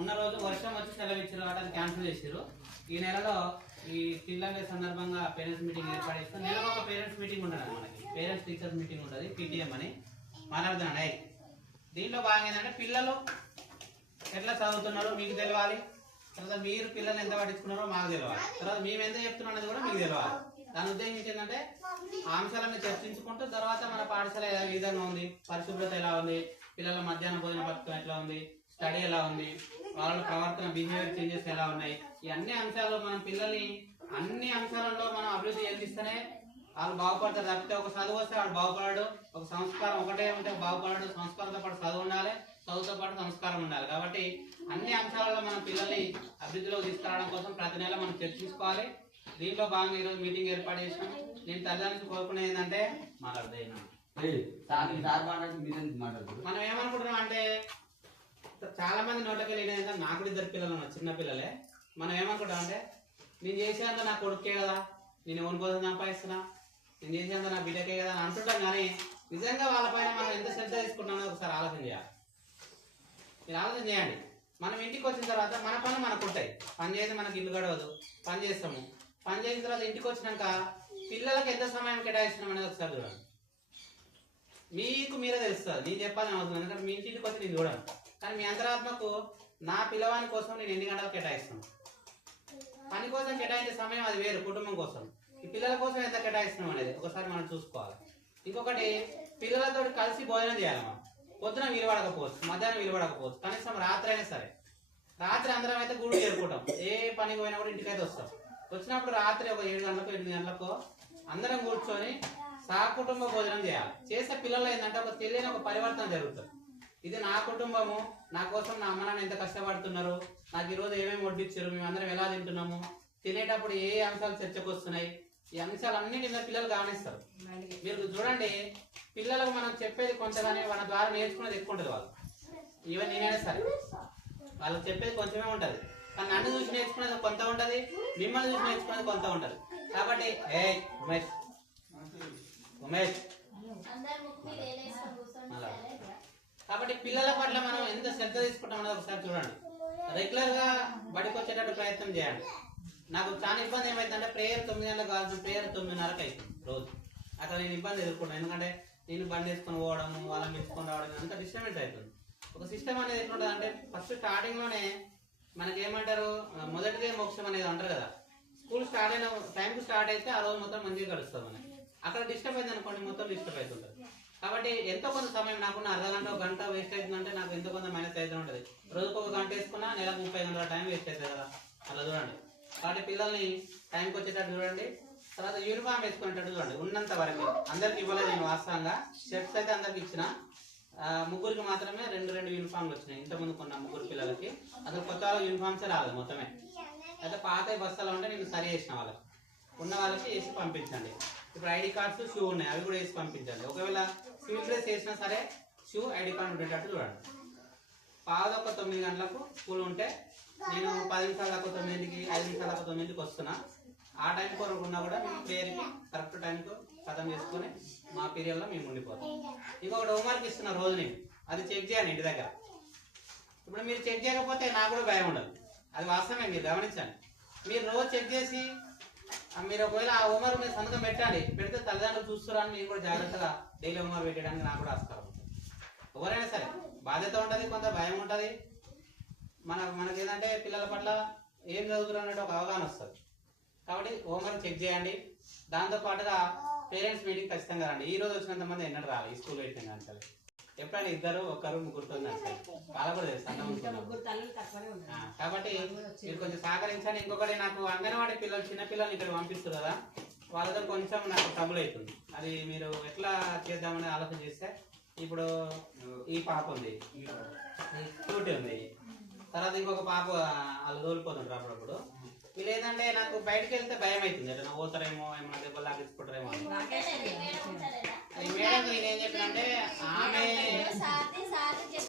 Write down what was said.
ఉన్న రోజు వర్షం వచ్చి సెలవు ఇచ్చారు కాబట్టి అది క్యాన్సిల్ చేశారు. ఈ నెలలో ఈ పిల్లల సందర్భంగా పేరెంట్స్ మీటింగ్ ఏర్పాటు చేస్తాం. నెలలో ఒక పేరెంట్స్ మీటింగ్ ఉంటుంది, మనకి పేరెంట్స్ టీచర్స్ మీటింగ్ ఉంటుంది, పీటీఎం అని మాట్లాడుతున్నాడు. దీంట్లో భాగంగా ఏంటంటే పిల్లలు ఎట్లా చదువుతున్నారో మీకు తెలియాలి, తర్వాత మీరు పిల్లలు ఎంత పట్టించుకున్నారో మాకు తెలియాలి, తర్వాత మేము ఎంత చెప్తున్నాం అనేది కూడా మీకు తెలియాలి. దాని ఉద్దేశం ఏంటంటే ఆ అంశాలను చర్చించుకుంటూ తర్వాత మన పాఠశాల ఏ విధంగా ఉంది, పరిశుభ్రత ఎలా ఉంది, పిల్లల మధ్యాహ్న భోజన పథకం ఎట్లా ఉంది, స్టడీ ఎలా ఉంది, వాళ్ళ ప్రవర్తన బిహేవియర్ చేంజెస్ ఎలా ఉన్నాయి, ఈ అన్ని అంశాలు మనం పిల్లల్ని అన్ని అంశాలలో మనం అభివృద్ధి చెందిస్తేనే వాళ్ళు బాగుపడతారు. తప్పితే ఒక చదువు వస్తే వాడు బాగుపడాడు, ఒక సంస్కారం ఒకటే ఉంటే బాగుపడాడు. సంస్కారంతో పాటు చదువు ఉండాలి, చదువుతో పాటు సంస్కారం ఉండాలి. కాబట్టి అన్ని అంశాలలో మనం పిల్లల్ని అభివృద్ధిలో తీసుకురావడం కోసం ప్రతి నెల మనం చర్చించుకోవాలి. దీంట్లో భాగంగా ఈరోజు మీటింగ్ ఏర్పాటు చేసినాం. నేను తల్లిదండ్రులు కోరుకునేది ఏంటంటే మనం ఏమనుకుంటున్నాం అంటే చాలా మంది నోట్లకి వెళ్ళిన నాకు కూడా ఇద్దరు పిల్లలు ఉన్నారు, చిన్న పిల్లలే. మనం ఏమనుకుంటాం అంటే నేను చేసేంత నా కొడుకే కదా, నేను ఎవరి కోసం సంపాదిస్తున్నా, నేను చేసేంత నా బిడ్డకే కదా అని అంటుంటాం. కానీ నిజంగా వాళ్ళపైన మనం ఎంత శ్రద్ధ తీసుకుంటున్నామో ఒకసారి ఆలోచన చేయాలి. మీరు ఆలోచన చేయండి. మనం ఇంటికి వచ్చిన తర్వాత మన పనులు మనకు ఉంటాయి, పని చేసి మనకి ఇల్లు గడవదు, పని చేస్తాము. పని చేసిన తర్వాత ఇంటికి వచ్చినాక పిల్లలకి ఎంత సమయం కేటాయిస్తున్నాం అనేది ఒకసారి చూడండి. మీకు మీరే తెలుస్తుంది, నేను చెప్పాలని అవసరం, ఎందుకంటే మీ ఇంటికి వచ్చి నేను చూడను. కానీ మీ అంతరాత్మకు నా పిల్లవాని కోసం నేను ఎన్ని గంటలు కేటాయిస్తాను. పని కోసం కేటాయించే సమయం అది వేరు, కుటుంబం కోసం. ఈ పిల్లల కోసం ఎంత కేటాయిస్తున్నాం అనేది ఒకసారి మనం చూసుకోవాలి. ఇంకొకటి, పిల్లలతో కలిసి భోజనం చేయాలి. మనం పొద్దున వీలుపడకపోవచ్చు, మధ్యాహ్నం వీలుపడకపోవచ్చు, కనీసం రాత్రి అయినా సరే. రాత్రి అందరం అయితే గూడు చేరుకుంటాం, ఏ పనికి పోయినా కూడా ఇంటికైతే వస్తాం. వచ్చినప్పుడు రాత్రి ఒక 7 గంటలకు 8 గంటలకు అందరం కూర్చొని సహకుటుంబ భోజనం చేయాలి. చేసే పిల్లలు ఏంటంటే ఒక తెలియని ఒక పరివర్తన జరుగుతుంది. ఇది నా కుటుంబము, నా కోసం నా అమ్మ నాన్న ఎంత కష్టపడుతున్నారు, నాకు ఈరోజు ఏమేమి వడ్డిచ్చారు, మేమందరం ఎలా తింటున్నాము, తినేటప్పుడు ఏ అంశాలు చర్చకు వస్తున్నాయి, ఈ అంశాలన్నిటి మీద పిల్లలు గమనిస్తారు. మీరు చూడండి, పిల్లలకు మనం చెప్పేది కొంతగానే వాళ్ళ ద్వారా నేర్చుకునేది ఎక్కువ ఉంటుంది. వాళ్ళు ఈవెన్ నేనైనా సరే వాళ్ళకి చెప్పేది కొంచెమే ఉంటుంది, కానీ నన్ను చూసి నేర్చుకునేది కొంత ఉంటుంది, మిమ్మల్ని చూసి నేర్చుకునేది కొంత ఉంటుంది. కాబట్టి ఉమేష్ ఉమేష్ కాబట్టి పిల్లల పట్ల మనం ఎంత శ్రద్ధ తీసుకుంటాం అనేది ఒకసారి చూడండి. రెగ్యులర్ గా బడికి వచ్చేటట్టు ప్రయత్నం చేయండి. నాకు చాలా ఇబ్బంది ఏమైందంటే ప్రేయర్ 9 గంటలకు కావాల్సిన ప్రేయర్ 9:30కి అవుతుంది రోజు. అక్కడ నేను ఇబ్బంది ఎదుర్కొంటాను, ఎందుకంటే నేను బండి వేసుకొని పోవడం, వాళ్ళని మెచ్చుకొని రావడం అంత డిస్టర్బెన్స్ అవుతుంది. ఒక సిస్టమ్ అనేది ఎట్లుంటుంది అంటే ఫస్ట్ స్టార్టింగ్ లోనే మనకి ఏమంటారు, మొదటిదే మోక్షం అనేది అంటారు కదా. స్కూల్ స్టార్ట్ అయిన టైంకి స్టార్ట్ అయితే ఆ రోజు మొత్తం మంచిగా గడుస్తుంది. మనకి అక్కడ డిస్టర్బ్ అయింది అనుకోండి, మొత్తం డిస్టర్బ్ అవుతుంటుంది. కాబట్టి ఎంతో కొంత సమయం నాకున్న అర్ధగంట ఒక గంట వేస్ట్ అవుతుందంటే నాకు ఎంతో కొంత మైనస్ అవుతూ ఉంటుంది. రోజుకు ఒక గంట వేసుకున్నా నెలకు 30 గంటల టైం వేస్ట్ అవుతుంది కదా, అలా చూడండి. కాబట్టి పిల్లల్ని టైంకి వచ్చేటట్టు చూడండి. తర్వాత యూనిఫామ్ వేసుకునేటట్టు చూడండి. ఉన్నంత వరకు అందరికి ఇవ్వలేదు నేను వాస్తవంగా, షర్ట్స్ అయితే అందరికి ఇచ్చిన, ముగ్గురికి మాత్రమే 2 యూనిఫామ్లు వచ్చినాయి. ఇంతకుముందు కొన్న 3 పిల్లలకి అసలు కొత్త వాళ్ళకి యూనిఫామ్సే రాలేదు మొత్తమే. అయితే పాత బస్తాలు ఉంటే నేను సరి చేసిన వాళ్ళకి, ఉన్న వాళ్ళకి వేసి పంపించండి. ఇప్పుడు ఐడి కార్డ్స్, షూ ఉన్నాయి, అవి కూడా వేసి పంపించండి. ఒకవేళ సివిల్ డ్రెస్ వేసినా సరే షూ, ఐడి కార్డు ఉండేటట్టు చూడండి. 8:15 గంటలకు స్కూల్ ఉంటే నేను 10 నిమిషాల దాకా 9కి, 5 నిమిషాల దాకా 9కి వస్తున్నా. ఆ టైం కొరకు ఉన్నా కూడా మేము ప్రేయర్కి కరెక్ట్ టైంకు ఖతం చేసుకొని మా పీరియడ్లో మేము ఉండిపోతాం. ఇంకొకటి హోంవర్క్ ఇస్తున్న రోజు నేను అది చెక్ చేయండి ఇంటి దగ్గర. ఇప్పుడు మీరు చెక్ చేయకపోతే నాకు కూడా భయం ఉండదు, అది వాస్తవమే, మీరు గమనించండి. మీరు రోజు చెక్ చేసి మీరు ఒకవేళ ఆ హోంవర్క్ మీద సంతకం పెట్టండి, పెడితే తల్లిదండ్రులు చూస్తున్నారని నేను కూడా జాగ్రత్తగా డైలీ హోంవర్క్ పెట్టడానికి నాకు కూడా ఆస్కారం ఉంటుంది. ఎవరైనా సరే బాధ్యత ఉంటుంది, కొంత భయం ఉంటుంది. మనకి ఏంటంటే పిల్లల పట్ల ఏం చదువుతున్నారు అన్నట్టు ఒక అవగాహన వస్తుంది. కాబట్టి హోంవర్క్ చెక్ చేయండి. దాంతో పాటుగా పేరెంట్స్ మీటింగ్ ఖచ్చితంగా రండి. ఈ రోజు వచ్చినంత మంది ఎన్నడూ రావాలి ఈ స్కూల్ పెట్టిన కానీ ఎప్పుడైనా 2, 1, 3 వాళ్ళకు కూడా తెలుసు. కాబట్టి మీరు కొంచెం సహకరించండి. ఇంకొకటి, నాకు అంగన్వాడీ పిల్లలు, చిన్న పిల్లల్ని ఇక్కడ పంపిస్తారు కదా, వాళ్ళతో కొంచెం నాకు ట్రబుల్ అవుతుంది. అది మీరు ఎట్లా చేద్దామని ఆలోచన చేస్తే, ఇప్పుడు ఈ పాప ఉంది, క్యూటీ ఉంది, తర్వాత ఇంకొక పాప వాళ్ళు తోలిపోతుంటారు అప్పుడప్పుడు. వీళ్ళు ఏంటంటే నాకు బయటకు వెళ్తే భయం అవుతుంది, ఎట్లా పోతారేమో, ఏమన్నా దెబ్బలు లాగేసుకుంటారేమో అని. మేడం నేనేం చెప్పినంటే ఆమె